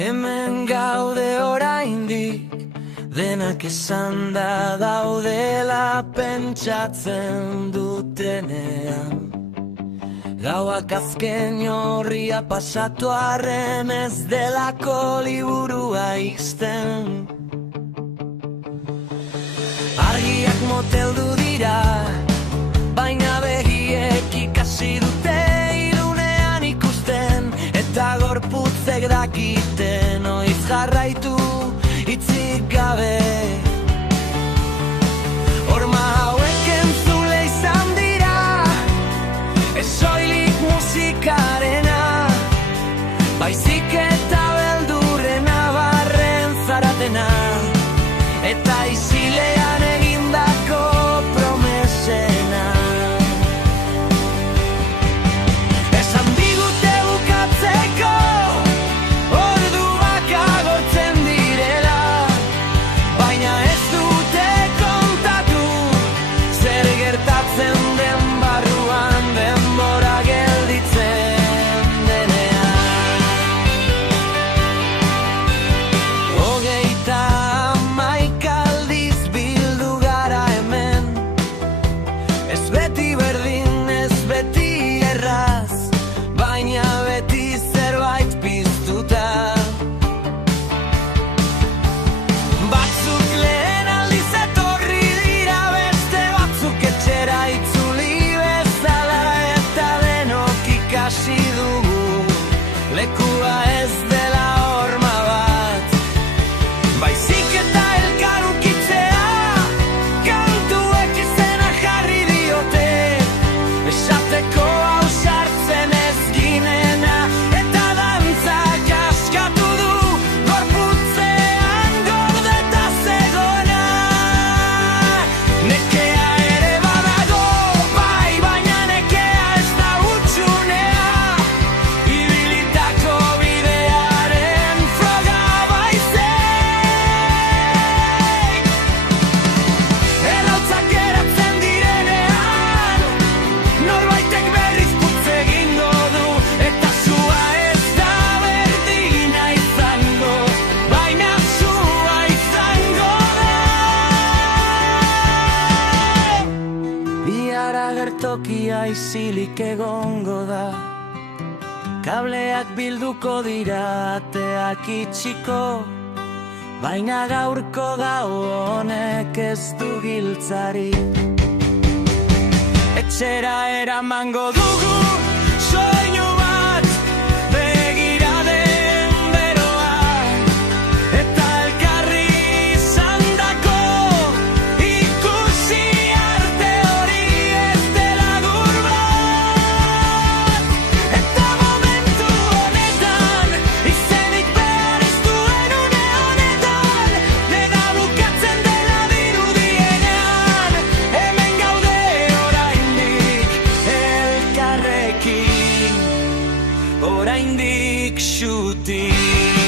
Hemen gaude oraindik, denak esanda daudela pentsatzen dutenean. Gauak azken horria pasatu arren ez delako liburua ixten. Argiak moteldu dira, baina begiek ikasi dute ilunean ikusten, eta gorputzek dakiten oiz jarraitu hitzik gabe. Horma hauek entzule izan dira, ez soilik musikarena, baizik eta beldurrena barren zaratena, eta isilean egindako promesena. Esan digute bukatzeko orduak agortzen direla, baina ez dute kontatu zer gertatzen den barruan denbora gelditzen denean. Hogeita hamaika aldiz bildu gara hemen, ez beti berdin, ez beti erraz, baina beti zerbait piztuta. Batzuk lehen aldiz etorri dira, beste batzuk etxera itzuli bezala, eta denok ikasi dugu lekua ez dela horma bat, baizik eta elkar ukitzea, kantuek izena jarri diote, esateko ausartzen ez ginena, eta dantzak askatu du gorputzean gordeta zegoena. Nekea ere badago, bai, baina nekea ez da hutsunea, ibilitako bidearen froga baizik. Erautzak eratzen direnean, norbaitek berriz putz egingo du, eta sua ez da berdina izango, baina sua izango da. Bihar agertokia isilik egongo da, kableak bilduko dira, ateak itxiko, baina gaurko gau honek ez du giltzarik. Etxera eramango dugu soinu bat, begiraden beroa, eta elkarri izandako ikusi arte hori ez dela dur bat. Eta momentu honetan, izenik behar ez duen une honetan, dena bukatzen dela dirudienean, hemen gaude oraindik elkarrekin, oraindik xutik.